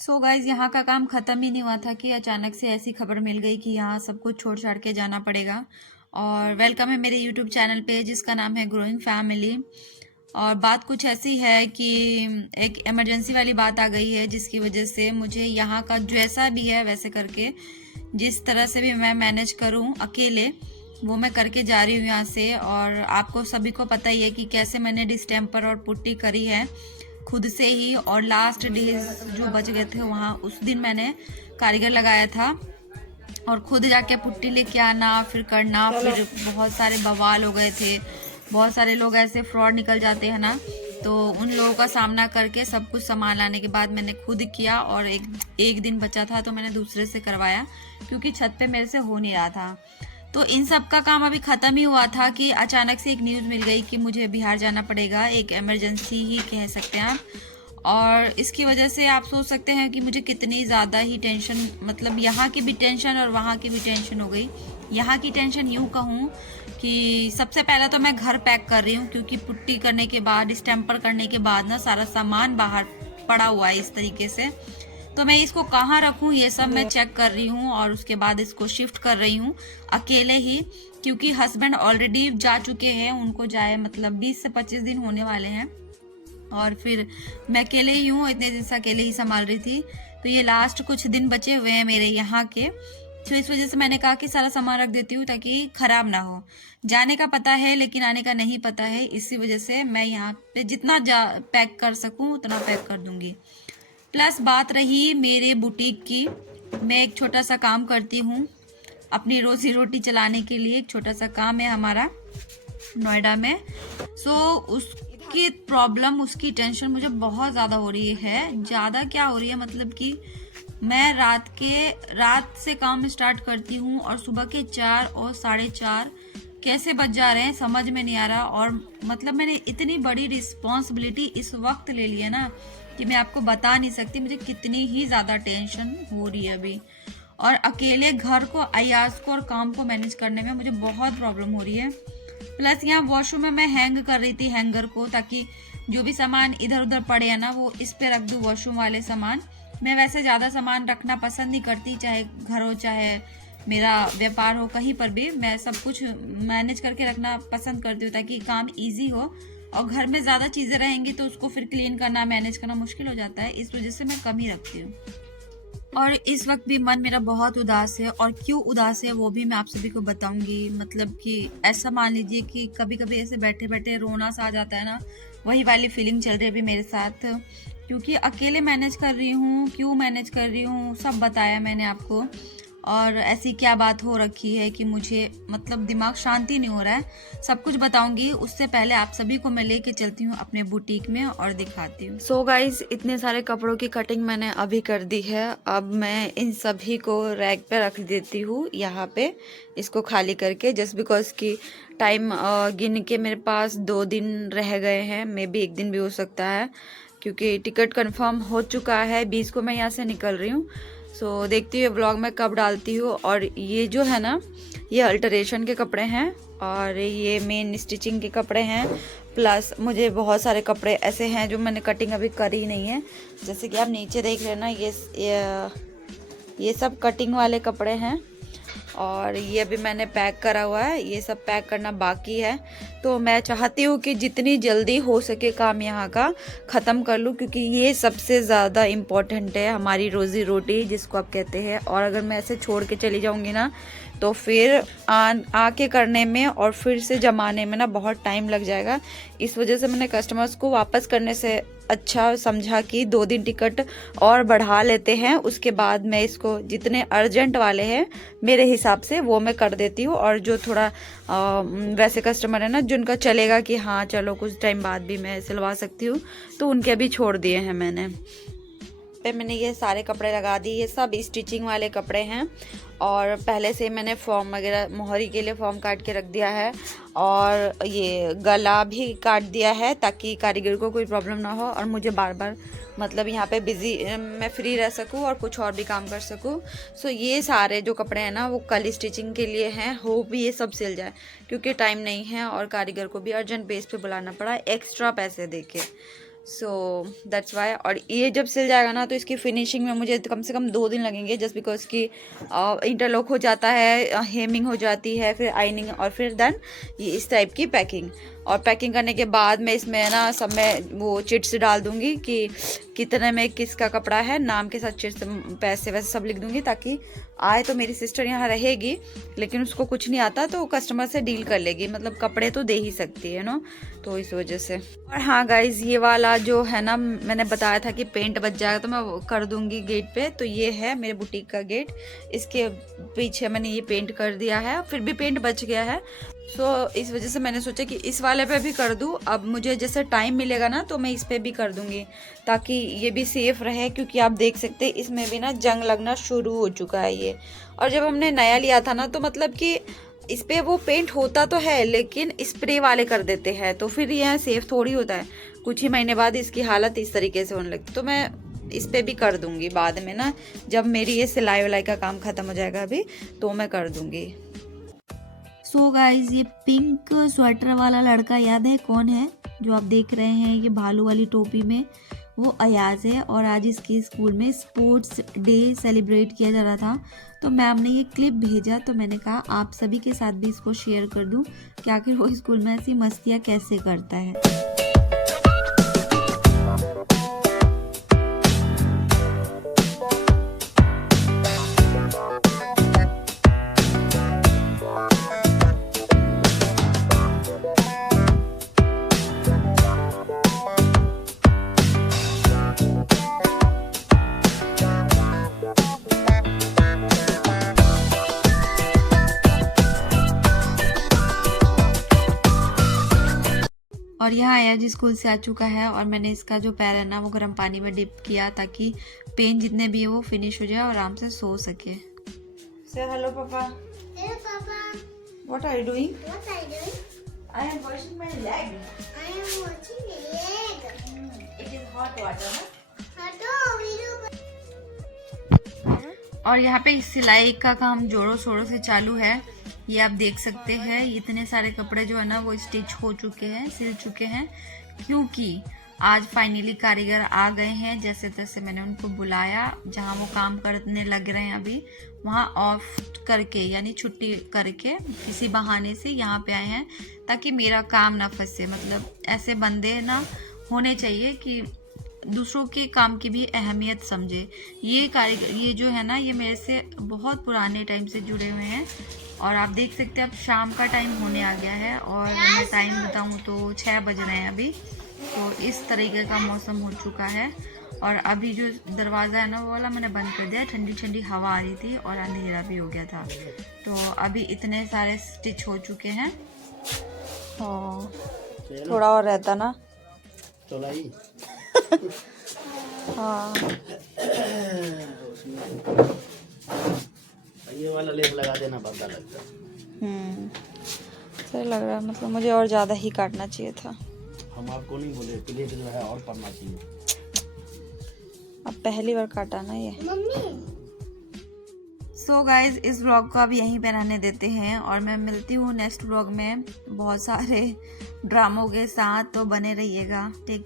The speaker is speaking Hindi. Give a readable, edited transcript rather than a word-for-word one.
गाइज यहाँ का काम ख़त्म ही नहीं हुआ था कि अचानक से ऐसी खबर मिल गई कि यहाँ सब कुछ छोड़ छाड़ के जाना पड़ेगा। और वेलकम है मेरे यूट्यूब चैनल पे जिसका नाम है ग्रोइंग फैमिली। और बात कुछ ऐसी है कि एक इमरजेंसी वाली बात आ गई है जिसकी वजह से मुझे यहाँ का जैसा भी है वैसे करके जिस तरह से भी मैं मैनेज करूँ अकेले वो मैं करके जा रही हूँ यहाँ से। और आपको सभी को पता ही है कि कैसे मैंने डिस्टेम्पर और पुट्टी करी है खुद से ही। और लास्ट डेज जो बच गए थे वहाँ उस दिन मैंने कारीगर लगाया था और खुद जाके पुट्टी लेके आना फिर करना, फिर बहुत सारे बवाल हो गए थे। बहुत सारे लोग ऐसे फ्रॉड निकल जाते हैं ना, तो उन लोगों का सामना करके सब कुछ सामान लाने के बाद मैंने खुद किया। और एक दिन बचा था तो मैंने दूसरे से करवाया क्योंकि छत पे मेरे से हो नहीं रहा था। तो इन सब का काम अभी ख़त्म ही हुआ था कि अचानक से एक न्यूज़ मिल गई कि मुझे बिहार जाना पड़ेगा। एक इमरजेंसी ही कह सकते हैं आप। और इसकी वजह से आप सोच सकते हैं कि मुझे कितनी ज़्यादा ही टेंशन, मतलब यहाँ की भी टेंशन और वहाँ की भी टेंशन हो गई। यहाँ की टेंशन यूँ कहूँ कि सबसे पहले तो मैं घर पैक कर रही हूँ क्योंकि पुट्टी करने के बाद, स्टैम्पर करने के बाद ना सारा सामान बाहर पड़ा हुआ है इस तरीके से। तो मैं इसको कहाँ रखूँ ये सब मैं चेक कर रही हूँ और उसके बाद इसको शिफ्ट कर रही हूँ अकेले ही, क्योंकि हस्बैंड ऑलरेडी जा चुके हैं। उनको जाए मतलब 20 से 25 दिन होने वाले हैं और फिर मैं अकेले ही हूँ। इतने दिन से अकेले ही संभाल रही थी। तो ये लास्ट कुछ दिन बचे हुए हैं मेरे यहाँ के, तो इस वजह से मैंने कहा कि सारा सामान रख देती हूँ ताकि खराब ना हो। जाने का पता है लेकिन आने का नहीं पता है, इसी वजह से मैं यहाँ पे जितना पैक कर सकूँ उतना पैक कर दूंगी। प्लस बात रही मेरे बुटीक की, मैं एक छोटा सा काम करती हूँ अपनी रोजी रोटी चलाने के लिए। एक छोटा सा काम है हमारा नोएडा में। उसकी प्रॉब्लम, उसकी टेंशन मुझे बहुत ज़्यादा हो रही है। ज़्यादा क्या हो रही है मतलब कि मैं रात से काम स्टार्ट करती हूँ और सुबह के 4 और 4:30 कैसे बज जा रहे हैं समझ में नहीं आ रहा। और मतलब मैंने इतनी बड़ी रिस्पॉन्सिबिलिटी इस वक्त ले ली है ना कि मैं आपको बता नहीं सकती मुझे कितनी ही ज़्यादा टेंशन हो रही है अभी। और अकेले घर को, अयाज को और काम को मैनेज करने में मुझे बहुत प्रॉब्लम हो रही है। प्लस यहाँ वॉशरूम में मैं हैंग कर रही थी हैंगर को, ताकि जो भी सामान इधर उधर पड़े है ना वो इस पे रख दूँ, वॉशरूम वाले सामान। मैं वैसे ज़्यादा सामान रखना पसंद नहीं करती, चाहे घर हो चाहे मेरा व्यापार हो, कहीं पर भी मैं सब कुछ मैनेज करके रखना पसंद करती हूँ ताकि काम ईजी हो। और घर में ज़्यादा चीज़ें रहेंगी तो उसको फिर क्लीन करना, मैनेज करना मुश्किल हो जाता है, इस वजह से मैं कम ही रखती हूँ। और इस वक्त भी मन मेरा बहुत उदास है, और क्यों उदास है वो भी मैं आप सभी को बताऊंगी। मतलब कि ऐसा मान लीजिए कि कभी कभी ऐसे बैठे बैठे रोना सा आ जाता है ना, वही वाली फीलिंग चल रही है अभी मेरे साथ। क्योंकि अकेले मैनेज कर रही हूँ, क्यों मैनेज कर रही हूँ सब बताया मैंने आपको। और ऐसी क्या बात हो रखी है कि मुझे मतलब दिमाग शांति नहीं हो रहा है, सब कुछ बताऊंगी। उससे पहले आप सभी को मैं लेके चलती हूँ अपने बुटीक में और दिखाती हूँ। सो गाइज, इतने सारे कपड़ों की कटिंग मैंने अभी कर दी है। अब मैं इन सभी को रैक पे रख देती हूँ यहाँ पे, इसको खाली करके, जस्ट बिकॉज की टाइम गिन के मेरे पास 2 दिन रह गए हैं, मे बी 1 दिन भी हो सकता है क्योंकि टिकट कंफर्म हो चुका है। 20 को मैं यहाँ से निकल रही हूँ। सो देखती हूँ व्लॉग में कब डालती हूँ। और ये जो है ना, ये अल्टरेशन के कपड़े हैं और ये मेन स्टिचिंग के कपड़े हैं। प्लस मुझे बहुत सारे कपड़े ऐसे हैं जो मैंने कटिंग अभी करी नहीं है, जैसे कि आप नीचे देख रहे हैं ना, ये सब कटिंग वाले कपड़े हैं। और ये अभी मैंने पैक करा हुआ है, ये सब पैक करना बाकी है। तो मैं चाहती हूँ कि जितनी जल्दी हो सके काम यहाँ का ख़त्म कर लूँ, क्योंकि ये सबसे ज़्यादा इम्पोर्टेंट है, हमारी रोज़ी रोटी जिसको आप कहते हैं। और अगर मैं ऐसे छोड़ के चली जाऊँगी ना तो फिर आके करने में और फिर से जमाने में ना बहुत टाइम लग जाएगा। इस वजह से मैंने कस्टमर्स को वापस करने से अच्छा समझा कि 2 दिन टिकट और बढ़ा लेते हैं, उसके बाद मैं इसको जितने अर्जेंट वाले हैं मेरे हिसाब से वो मैं कर देती हूँ। और जो थोड़ा वैसे कस्टमर है ना जिनका चलेगा कि हाँ चलो कुछ टाइम बाद भी मैं सिलवा सकती हूँ, तो उनके भी छोड़ दिए हैं मैंने ये सारे कपड़े लगा दिए। ये सब स्टिचिंग वाले कपड़े हैं और पहले से मैंने फॉर्म वगैरह, मोहरी के लिए फॉर्म काट के रख दिया है और ये गला भी काट दिया है ताकि कारीगर को कोई प्रॉब्लम ना हो और मुझे बार बार मतलब यहाँ पे बिजी मैं फ्री रह सकूँ और कुछ और भी काम कर सकूँ। सो ये सारे जो कपड़े हैं ना वो कल स्टिचिंग के लिए हैं। होप भी ये सब सिल जाए क्योंकि टाइम नहीं है और कारीगर को भी अर्जेंट बेस पे बुलाना पड़ा एक्स्ट्रा पैसे देके। So that's why. और ये जब सिल जाएगा ना तो इसकी फिनिशिंग में मुझे कम से कम 2 दिन लगेंगे, जस्ट बिकॉज की इंटरलॉक हो जाता है, हेमिंग हो जाती है, फिर आइनिंग, और फिर देन ये इस टाइप की पैकिंग। और पैकिंग करने के बाद मैं इसमें ना सब में वो चिट्स डाल दूंगी कि कितने में किसका कपड़ा है, नाम के साथ चिट्स, पैसे वैसे सब लिख दूंगी, ताकि आए तो मेरी सिस्टर यहाँ रहेगी लेकिन उसको कुछ नहीं आता तो कस्टमर से डील कर लेगी, मतलब कपड़े तो दे ही सकती है ना, तो इस वजह से। और हाँ गाइज, ये वाला जो है ना, मैंने बताया था कि पेंट बच जाएगा तो मैं वो कर दूंगी गेट पे, तो ये है मेरे बुटीक का गेट। इसके पीछे मैंने ये पेंट कर दिया है, फिर भी पेंट बच गया है, सो इस वजह से मैंने सोचा कि इस वाले पे भी कर दूं। अब मुझे जैसे टाइम मिलेगा ना तो मैं इस पे भी कर दूंगी, ताकि ये भी सेफ रहे, क्योंकि आप देख सकते हैं इसमें भी ना जंग लगना शुरू हो चुका है ये। और जब हमने नया लिया था ना तो मतलब कि इस पे वो पेंट होता तो है लेकिन स्प्रे वाले कर देते हैं, तो फिर ये सेफ थोड़ी होता है। कुछ ही महीने बाद इसकी हालत इस तरीके से होने लगती, तो मैं इस पे भी कर दूंगी बाद में ना, जब मेरी ये सिलाई विलाई का काम खत्म हो जाएगा अभी, तो मैं कर दूंगी। सो गाइज, ये पिंक स्वेटर वाला लड़का याद है कौन है, जो आप देख रहे हैं ये भालू वाली टोपी में, वो अयाज है। और आज इसके स्कूल में स्पोर्ट्स डे सेलिब्रेट किया जा रहा था, तो मैम ने ये क्लिप भेजा, तो मैंने कहा आप सभी के साथ भी इसको शेयर कर दूं कि आखिर वो स्कूल में ऐसी मस्तियाँ कैसे करता है। और यहाँ अयाज स्कूल से आ चुका है, और मैंने इसका जो पैर है ना वो गर्म पानी में डिप किया, ताकि पेन जितने भी है वो फिनिश हो जाए और आराम से सो सके। Say hello, Papa. Hello, Papa. What are you doing? What are you doing? I am washing my leg. I am watching the leg. It is hot water, ना? Hello, video. और यहाँ पे सिलाई का काम जोरों शोरों से चालू है। ये आप देख सकते हैं, इतने सारे कपड़े जो है ना वो स्टिच हो चुके हैं, सिल चुके हैं, क्योंकि आज फाइनली कारीगर आ गए हैं। जैसे तैसे मैंने उनको बुलाया, जहाँ वो काम करने लग रहे हैं अभी, वहाँ ऑफ करके यानी छुट्टी करके किसी बहाने से यहाँ पे आए हैं, ताकि मेरा काम ना फंसे। मतलब ऐसे बंदे ना होने चाहिए कि दूसरों के काम की भी अहमियत समझे। ये कारीगर, ये जो है ना, ये मेरे से बहुत पुराने टाइम से जुड़े हुए हैं। और आप देख सकते हैं अब शाम का टाइम होने आ गया है, और मैं टाइम बताऊं तो 6 बज रहे हैं अभी। तो इस तरीके का मौसम हो चुका है। और अभी जो दरवाज़ा है ना वो वाला मैंने बंद कर दिया, ठंडी ठंडी हवा आ रही थी और अंधेरा भी हो गया था। तो अभी इतने सारे स्टिच हो चुके हैं, थोड़ा और रहता ना। हाँ, ये वाला लेप लगा देना, पता लगता। सही लग रहा है, मतलब मुझे और ज़्यादा ही काटना चाहिए था। हम आपको नहीं बोले, प्लेट जो है और पड़ना चाहिए। अब पहली बार काटा ना ये। मम्मी। सो गाइज, इस व्लॉग को अब यहीं पे रहने देते हैं, और मैं मिलती हूँ नेक्स्ट व्लॉग में बहुत सारे ड्रामों के साथ, तो बने रहिएगा। टेक